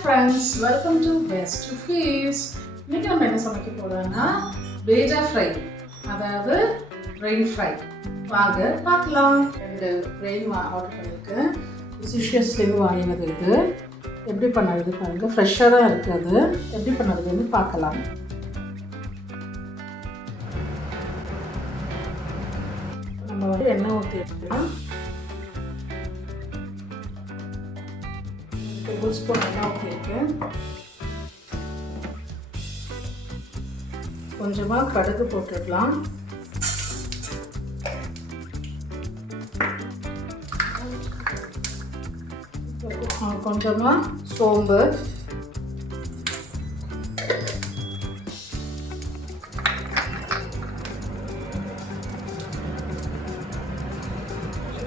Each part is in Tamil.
Friends welcome to best fees இன்னைக்கு நம்ம என்ன சமைக்க போறோம்னா பேஜா ஃப்ரை அதாவது ரெயின் ஃப்ரை வாங்க பார்க்கலாம். ரெண்டு ரெயின் ஆர்டர் பண்ணியிருக்கேன். சிஷியஸ்லேருந்து வாங்கினது இது. எப்படி பண்ணுறது பாருங்கள் ஃப்ரெஷ்ஷாக தான் இருக்குது அது. எப்படி பண்ணுறதுன்னு பார்க்கலாம். நம்ம வந்து எண்ணெய் ஊற்றி எடுத்துக்கலாம் ஸ்பூன் எண்ணெய் ஊற்றிருக்கேன் கொஞ்சமாக கடுகு போட்டுக்கலாம் கொஞ்சமாக சோம்பு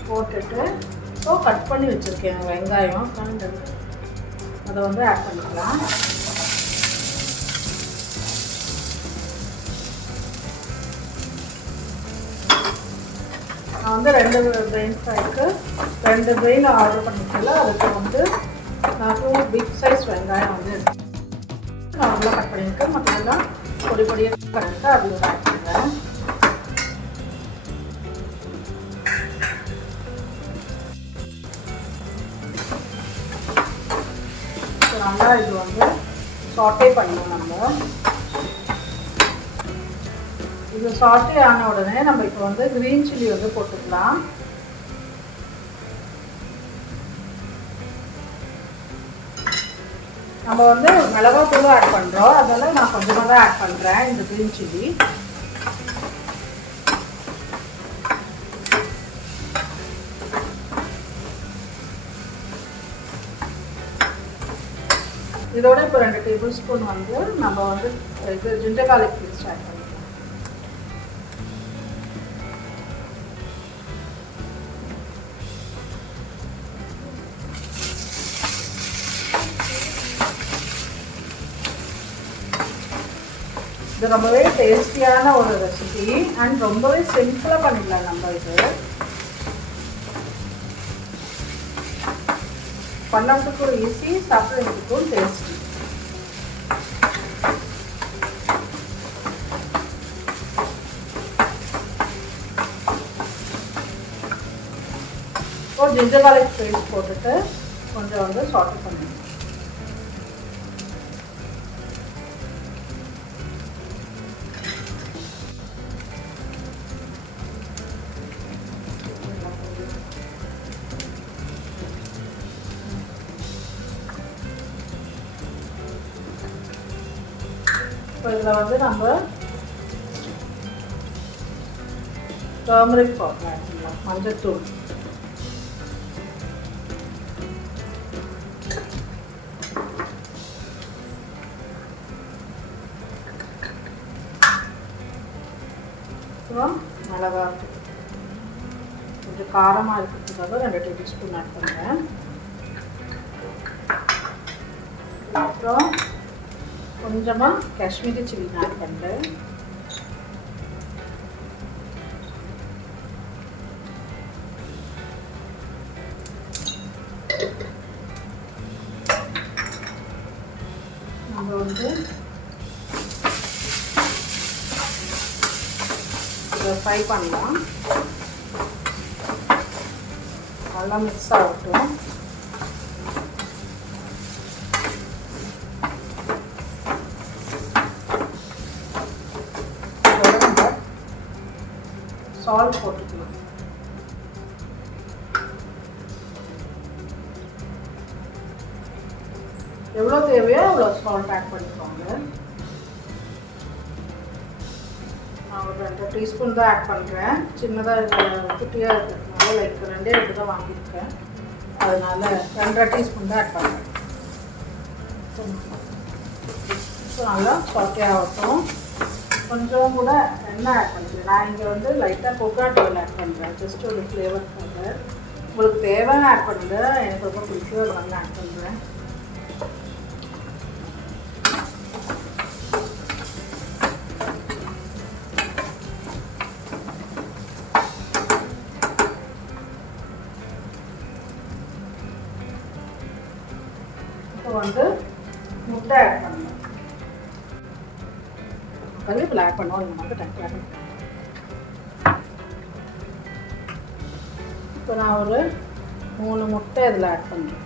போட்டுட்டு ஸோ கட் பண்ணி வச்சுருக்கேன் வெங்காயம் அதை வந்து ஆட் பண்ணிக்கலாம். நான் வந்து ரெண்டு பிரெயின் ஃப்ரைக்கு ரெண்டு பிரெயின் ஆர்டர் பண்ணிக்கல. அதுக்கு வந்து நான் டூ பிக் சைஸ் வெங்காயம் வந்து நான் நல்லா கட் பண்ணியிருக்கேன். மற்றதெல்லாம் பொடி பொடியாக பண்ணிட்டு அதில் ஆட் பண்ணுறேன் இது வந்து சாட்டே பண்ணணும் நம்ம. இது சாட்டே ஆன உடனே நம்ம இப்போ வந்து க்ரீன் சில்லி வந்து போட்டுக்கலாம். நம்ம வந்து மிளகாத்தூளும் ஆட் பண்ணுறோம் அதெல்லாம் நான் கொஞ்சமாக தான் ஆட் பண்ணுறேன் இந்த க்ரீன் சில்லி இதோட இப்போ ரெண்டு டேபிள் ஸ்பூன் வந்து நம்ம வந்து இது ஜிஞ்சர் கார்லிக் பேஸ்ட் ஆட் பண்ணிக்கலாம். இது ரொம்பவே டேஸ்டியான ஒரு ரெசிபி அண்ட் ரொம்பவே சிம்பிளாக பண்ணிடலாம் நம்ம இது. பண்ணறதுக்கும் ஈஸி சாப்பிட்றதுக்கும் டேஸ்டி ஒரு ஜிஞ்சர் கார்லிக் பேஸ்ட் போட்டுட்டு கொஞ்சம் வந்து சால்ட் பண்ணிடுவோம் இப்போ இதில் வந்து நம்ம டர்மரிக் பவுடர் ஆட் மஞ்சத்தூள். அப்புறம் மிளகாத்தூள் கொஞ்சம் காரமாக இருக்கிறதுக்காக ரெண்டு டேபிள் ஸ்பூன் ஆட் பண்ணுறேன். அப்புறம் கொஞ்சமாக காஷ்மீரி சில்லி ஆட் பண்ணுறேன் நம்ம வந்து இதை ஃப்ரை பண்ணலாம். நல்லா மிக்ஸ் ஆகட்டும். சால்ட் போட்டுக்கலாம் எவ்வளோ தேவையோ அவ்வளோ சால்ட் ஆட் பண்ணிக்கோங்க. நான் ஒரு ரெண்டு டீஸ்பூன் தான் ஆட் பண்ணுறேன் சின்னதாக குட்டியாக இருக்கிறதுனால லைக் ரெண்டே ரெண்டு தான் வாங்கியிருக்கேன். அதனால ரெண்டரை டீஸ்பூன் தான் ஆட் பண்ணுறேன் ஸோ நல்லா சாட்டே ஆகட்டும். கொஞ்சம் கூட எண்ணெய் ஆட் பண்ணிக்கிறேன் நான் இங்கே வந்து லைட்டாக கோகோனட் ஆயில் ஆட் பண்ணுறேன் ஜஸ்ட் ஒரு ஃப்ளேவருக்காக உங்களுக்கு தேவையான ஆட் பண்ணுறேன் எனக்கு ரொம்ப பிடிச்ச அதனால ஆட் பண்ணுறேன் கருவேப்பிலை ஆட் பண்ணுவோம் இந்த மாதிரி டக்கு ஆட் இப்போ நான் ஒரு மூணு முட்டை இதில் ஆட் பண்ணேன்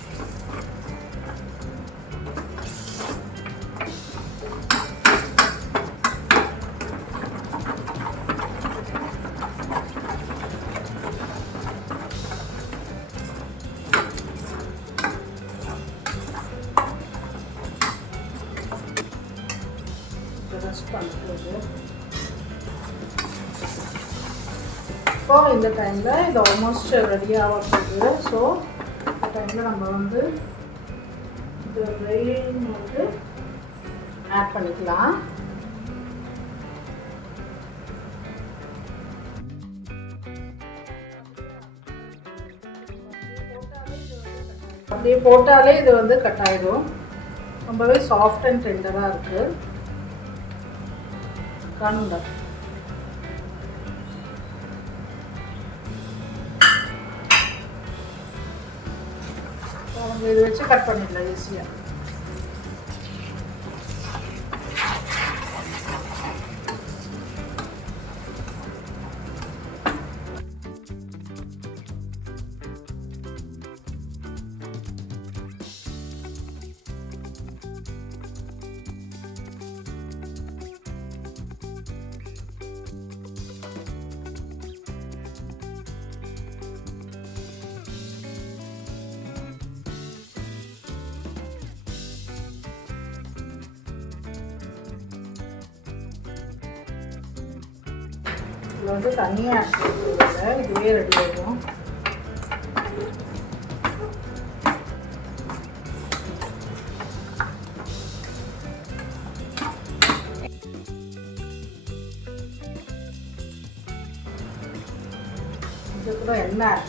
இப்போ இந்த டைமில் இது ஆல்மோஸ்ட் ரெடி ஆகிறது ஸோ இந்த டைமில் நம்ம வந்து இந்த ரெயின் வந்து ஆட் பண்ணிக்கலாம். அப்படியே போட்டாலே இது வந்து கட் ஆகிடும் ரொம்பவே சாஃப்ட் அண்ட் டெண்டராக இருக்குது கண்ட அவங்க இதை வச்சு இதில் வந்து தண்ணியாக ஆட் இதுவே ரெடி ஆகிடும் இது கூட எண்ணெய்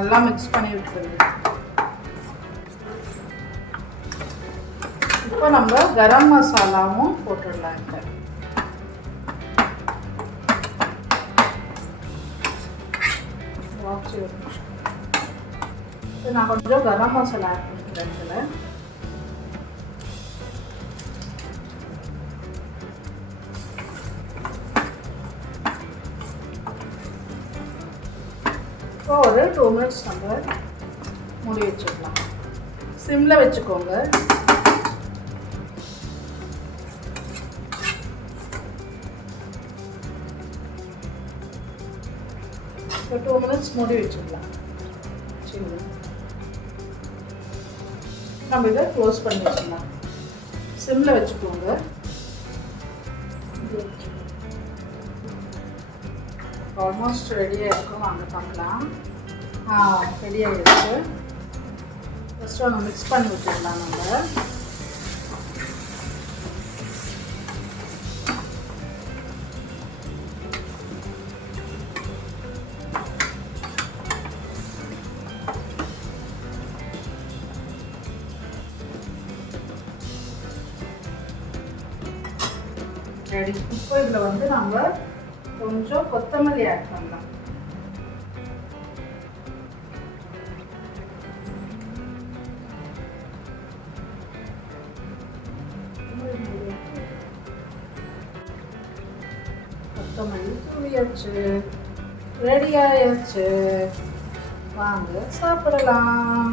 நல்லா மிக்ஸ் பண்ணி விட்டுருங்க இப்போ நம்ம கரம் மசாலாவும் போட்டுடலாம் இந்த நான் கொஞ்சம் கரம் மசாலா ஆட் பண்ணிக்கிறேன் இதில். டூ மினிட்ஸ் நம்ம மூடி வச்சுக்கலாம் சிம்மில் வச்சுக்கோங்க. இப்போ டூ மினிட்ஸ் மூடி வச்சுக்கலாம் சரி நம்ம இதை க்ளோஸ் பண்ணி வச்சுக்கலாம் சிம்மில் வச்சுக்கோங்க. ஆல்மோஸ்ட் ரெடியாக இருக்கும். வாங்க பார்க்கலாம். ரெடி ஆகிடுச்சு ஃபஸ்ட்டு ஒன்று மிக்ஸ் பண்ணி விட்டுடலாம் நம்ம. ரெடி இப்போ இதில் வந்து நம்ம கொஞ்சம் கொத்தமல்லி ஆட் பண்ணலாம். கொத்தமல்லி ரெடி ஆயாச்சு வாங்க சாப்பிடலாம்.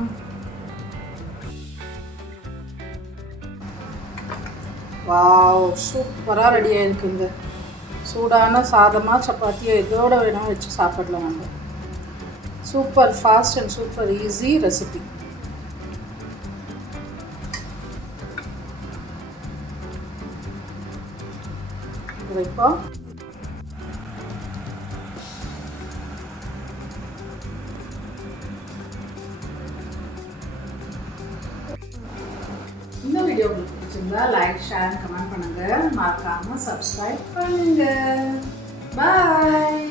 வாவ் சூப்பராக ரெடி ஆயிருக்குங்க சூடான சாதமாக சப்பாத்தியோ எதோட வேணாலும் வச்சு சாப்பிடலாம் நம்ம. Super fast and super easy recipe இப்போ வீடியோ உங்களுக்கு பிடிச்சிருந்தா லைக் ஷேர் கமெண்ட் பண்ணுங்க. மறக்காம சப்ஸ்கிரைப் பண்ணுங்க. பாய்